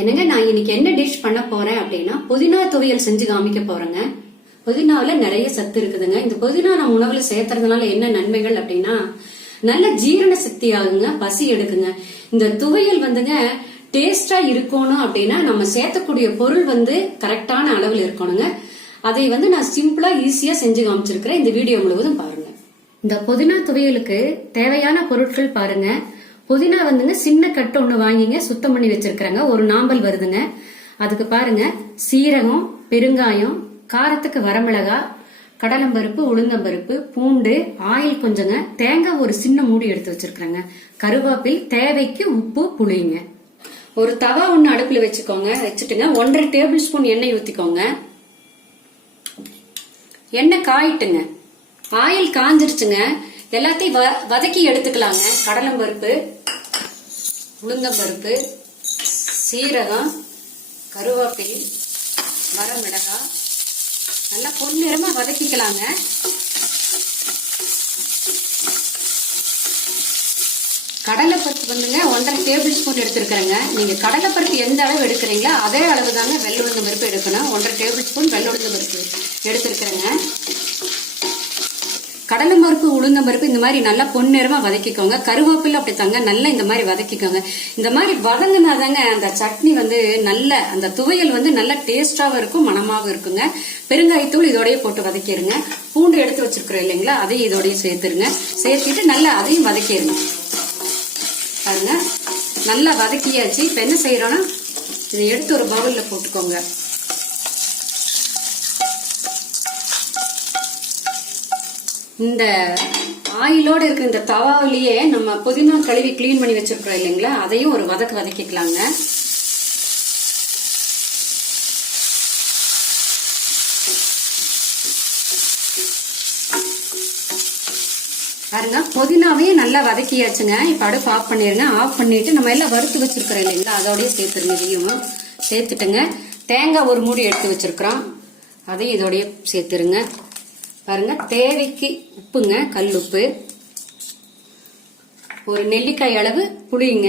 என்னங்க நான் இன்னைக்கு என்ன டிஷ் பண்ண போறேன் அப்படின்னா புதினா துவையல் செஞ்சு காமிக்க போறேங்க. புதினாவில் நிறைய சத்து இருக்குதுங்க. இந்த புதினா நம்ம உணவுல சேர்த்துறதுனால என்ன நன்மைகள் அப்படின்னா நல்ல ஜீரண சக்தி ஆகுங்க, பசி எடுக்குங்க. இந்த துவையல் வந்துங்க டேஸ்டா இருக்கணும் அப்படின்னா நம்ம சேர்த்தக்கூடிய பொருள் வந்து கரெக்டான அளவில் இருக்கணுங்க. அதை வந்து நான் சிம்பிளா ஈஸியா செஞ்சு காமிச்சிருக்கிறேன். இந்த வீடியோ முழுவதும் பாருங்க. இந்த புதினா துவையலுக்கு தேவையான பொருட்கள் பாருங்க. புதினா வந்துங்க சின்ன கட்டு ஒண்ணு வாங்கிங்க, சுத்தம் பண்ணி வச்சிருக்கிறேங்க. ஒரு நாம்பல் வருதுங்க. அதுக்கு பாருங்க சீரகம், பெருங்காயம், காரத்துக்கு வரமிளகாய், கடலம்பருப்பு, உளுந்தம்பருப்பு, பூண்டு, ஆயில் கொஞ்சங்க, தேங்காய் ஒரு சின்ன மூடி எடுத்து வச்சிருக்கிறேங்க, கருவேப்பில், தேவைக்கு உப்பு, புளிங்க. ஒரு தவா ஒண்ணு அடுப்புல வச்சுக்கோங்க. வச்சுட்டுங்க 1.5 டேபிள் ஸ்பூன் எண்ணெய் ஊத்திக்கோங்க. எண்ணெய் காயிட்டுங்க, ஆயில் காஞ்சிருச்சுங்க. எல்லாத்தையும் வதக்கி எடுத்துக்கலாங்க. கடலம்பருப்பு, உளுந்தம்பருப்பு, சீரகம், கருவேப்பிலை, வரமிளகாய் நல்லா பொன்னிறமா வதக்கிக்கலாங்க. கடலைப்பருப்பு வந்துங்க 1.5 டேபிள் ஸ்பூன் எடுத்துருக்கிறேங்க. நீங்க கடலைப்பருப்பு எந்த அளவு எடுக்கிறீங்களோ அதே அளவு தாங்க வெள்ளை உளுந்த பருப்பு எடுக்கணும். 1.5 டேபிள் ஸ்பூன் வெள்ளை உளுந்த பருப்பு எடுத்துருக்கிறேங்க. கடலைப்பருப்பு, உளுந்தம்பருப்பு இந்த மாதிரி நல்லா பொன்னிறமா வதக்கிக்கோங்க. கருவேப்பிலை அப்படி தாங்க நல்லா இந்த மாதிரி வதக்கிக்கோங்க. இந்த மாதிரி வதங்கினாதாங்க அந்த சட்னி வந்து நல்ல அந்த துவையல் வந்து நல்ல டேஸ்டாவும் இருக்கும், மணமாவும் இருக்குங்க. பெருங்காயத்தூள் இதோடய போட்டு வதக்கிடுங்க. பூண்டு எடுத்து வச்சிருக்கிறோம் இல்லைங்களா, அதையும் இதோடய சேர்த்துருங்க. சேர்த்துட்டு நல்லா அதையும் வதக்கிடுங்க. பாருங்க நல்லா வதக்கியாச்சு. இப்ப என்ன செய்யறோம்னா இதை எடுத்து ஒரு பவுல்ல போட்டுக்கோங்க. இந்த ஆயிலோட இருக்கிற இந்த தவாவிலேயே நம்ம புதினா கழுவி கிளீன் பண்ணி வச்சிருக்கிறோம் இல்லைங்களா, அதையும் ஒரு வதக்கிக்கலாங்க. பாருங்க புதினாவையும் நல்லா வதக்கியாச்சுங்க. இப்ப அடுப்பு ஆஃப் பண்ணிருங்க. ஆஃப் பண்ணிட்டு நம்ம எல்லாம் வறுத்து வச்சிருக்கிறோம் இல்லைங்களா, அதோடய சேர்த்துருங்க. இதையும் சேர்த்துட்டுங்க தேங்காய் ஒரு மூடி எடுத்து வச்சிருக்கிறோம், அதையும் இதோடய சேர்த்துருங்க. பாருங்க தேவைக்கு உப்புங்க, கல் உப்பு, ஒரு நெல்லிக்காய் அளவு புளிங்க.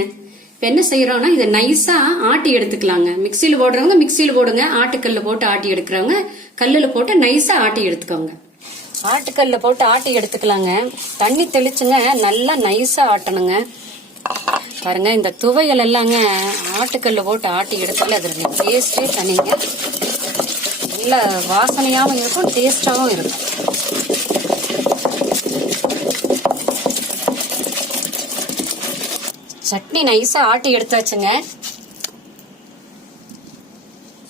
இப்ப என்ன செய்யறோம்னா இதை நைஸா ஆட்டி எடுத்துக்கலாங்க. மிக்சியில போடுறவங்க மிக்சியில போடுங்க, ஆட்டுக்கல்ல போட்டு ஆட்டி எடுக்கிறவங்க கல்லுல போட்டு நைஸா ஆட்டி எடுத்துக்கோங்க. ஆட்டுக்கல்ல போட்டு ஆட்டி எடுத்துக்கலாங்க. தண்ணி தெளிச்சுங்க நல்லா நைஸா ஆட்டணுங்க. பாருங்க இந்த துவையல் எல்லாங்க ஆட்டுக்கல்ல போட்டு ஆட்டி எடுத்தால அதோட டேஸ்டே தனிங்க. நல்ல வாசனையாவும் இருக்கும், டேஸ்டாவும் இருக்கும். சட்னி நைஸா ஆட்டி எடுத்தாச்சுங்க.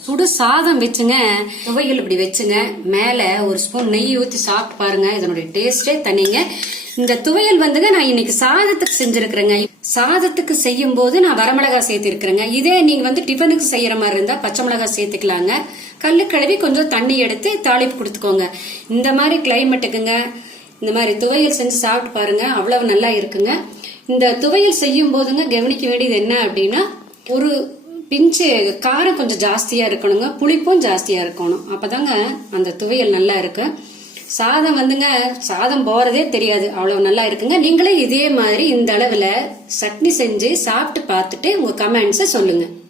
சுடு சாதம் வச்சுங்க, துவையல் இப்படி வச்சுங்க, மேல ஒரு ஸ்பூன் நெய் ஊத்தி சாப்பிட்டு பாருங்க. இதனுடைய டேஸ்டே தனிங்க. இந்த துவையல் வந்துங்க நான் இன்னைக்கு சாதத்துக்கு செஞ்சிருக்கிறேங்க. சாதத்துக்கு செய்யும் போது நான் வரமிளகாய் சேர்த்திருக்கிறேங்க. இதே நீங்க வந்து டிஃபனுக்கு செய்யற மாதிரி இருந்தா பச்சை மிளகாய் சேர்த்துக்கலாங்க. கல்லு கழுவி கொஞ்சம் தண்ணி எடுத்து தாளிப்பு கொடுத்துக்கோங்க. இந்த மாதிரி கிளைமேட்டுக்குங்க இந்த மாதிரி துவையல் செஞ்சு சாப்பிட்டு பாருங்க, அவ்வளவு நல்லா இருக்குங்க. இந்த துவையல் செய்யும் போதுங்க கவனிக்க வேண்டியது என்ன அப்படின்னா, ஒரு பிஞ்சு காரம் கொஞ்சம் ஜாஸ்தியா இருக்கணுங்க, புளிப்பும் ஜாஸ்தியா இருக்கணும். அப்பதாங்க அந்த துவையல் நல்லா இருக்கு. சாதம் வந்துங்க சாதம் போறதே தெரியாது, அவ்வளவு நல்லா இருக்குங்க. நீங்களே இதே மாதிரி இந்த அளவுல சட்னி செஞ்சு சாப்பிட்டு பார்த்துட்டு உங்க கமெண்ட்ஸை சொல்லுங்க.